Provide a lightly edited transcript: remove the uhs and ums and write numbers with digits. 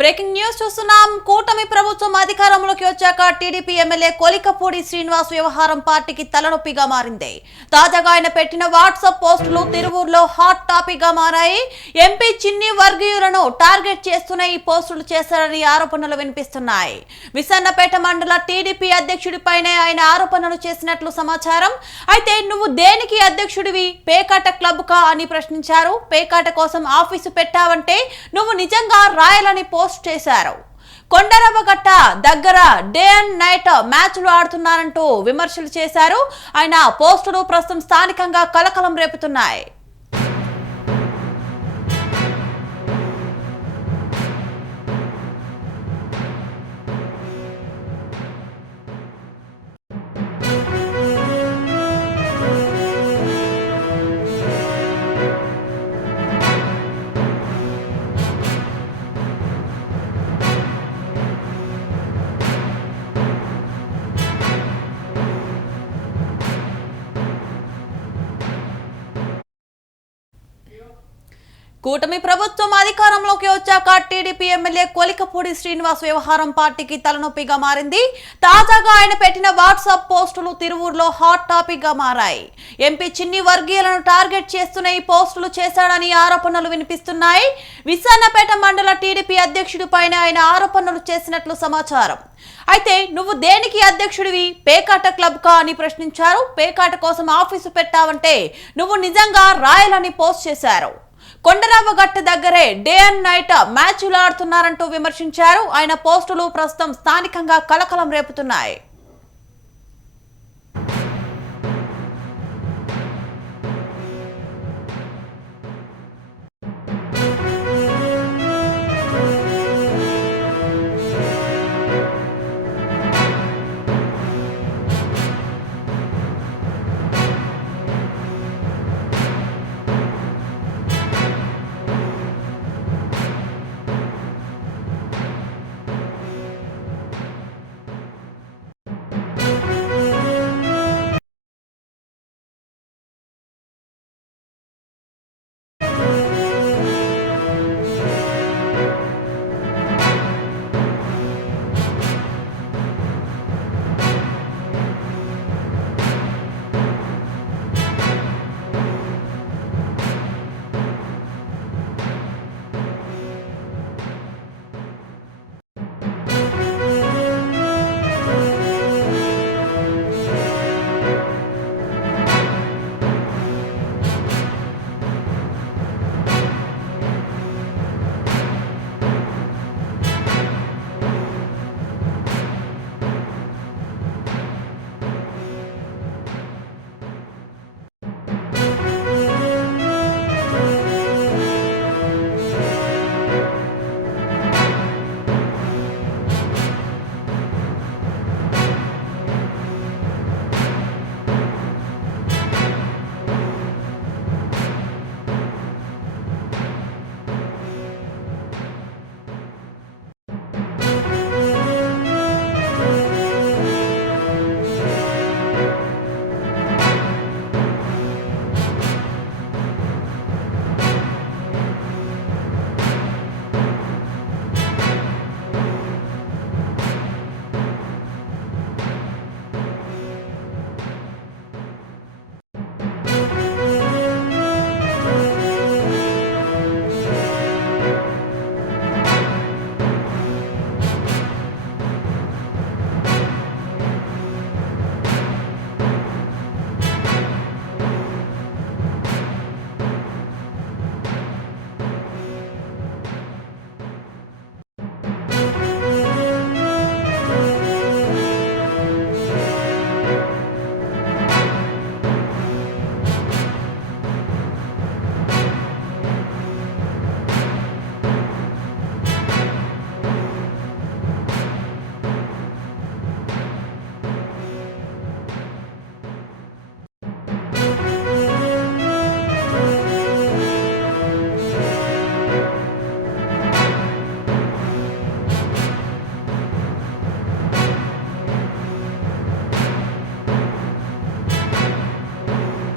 Breaking news చూస్తున్నాం. కూటమి ప్రభుత్వం అధికారంలోకి వచ్చాక టీడీపీ ఎమ్మెల్యే కొలికపూడి శ్రీనివాస్ వ్యవహారం పార్టీకి తలనొప్పిగా మారింది. తాజాగా ఆయన పెట్టిన వాట్సాప్ పోస్టులు తిరువూరులో హాట్ టాపిక్ గా మారాయి. ఎంపీ చిన్ని వర్గీయులను టార్గెట్ చేస్తూనే ఈ పోస్టులు చేశారని ఆరోపణలు వినిపిస్తున్నాయి. విసన్నపేట మండల టీడీపీ అధ్యక్షుడిపైనే ఆయన ఆరోపణలు చేసినట్లు సమాచారం. అయితే నువ్వు దేనికి అధ్యక్షుడివి, పేకాట క్లబ్ కా అని ప్రశ్నించారు. పేకాట కోసం ఆఫీసు పెట్టావంటే నువ్వు నిజంగా రాయాలని పోస్ట్ చేశారు. కొండరవ్వగట్ట దగ్గర డే అండ్ నైట్ మ్యాచ్లు ఆడుతున్నారంటూ విమర్శలు చేశారు. ఆయన పోస్టులు ప్రస్తుతం స్థానికంగా కలకలం రేపుతున్నాయి. కూటమి ప్రభుత్వం అధికారంలోకి వచ్చాక టీడీపీ ఎమ్మెల్యే కొలికపూడి శ్రీనివాస్ వ్యవహారం పార్టీకి తలనొప్పిగా మారింది. తాజాగా ఆయన పెట్టిన వాట్సాప్ పోస్టులు తిరువూరులో హాట్ టాపిక్ గా మారాయి. ఎంపీ చిన్ని వర్గీయులను టార్గెట్ చేస్తూనే ఈ పోస్టులు చేశాడని ఆరోపణలు వినిపిస్తున్నాయి. విసన్నపేట మండల టీడీపీ అధ్యక్షుడిపైన ఆయన ఆరోపణలు చేసినట్లు సమాచారం. అయితే నువ్వు దేనికి అధ్యక్షుడివి, పేకాట క్లబ్ కా అని ప్రశ్నించారు. పేకాట కోసం ఆఫీసు పెట్టావంటే నువ్వు నిజంగా రాయాలని పోస్ట్ చేశారు. కొండరావగట్ట దగ్గరే డే అండ్ నైట్ మ్యాచ్లు ఆడుతున్నారంటూ విమర్శించారు. ఆయన పోస్టులు ప్రస్తుతం స్థానికంగా కలకలం రేపుతున్నాయి.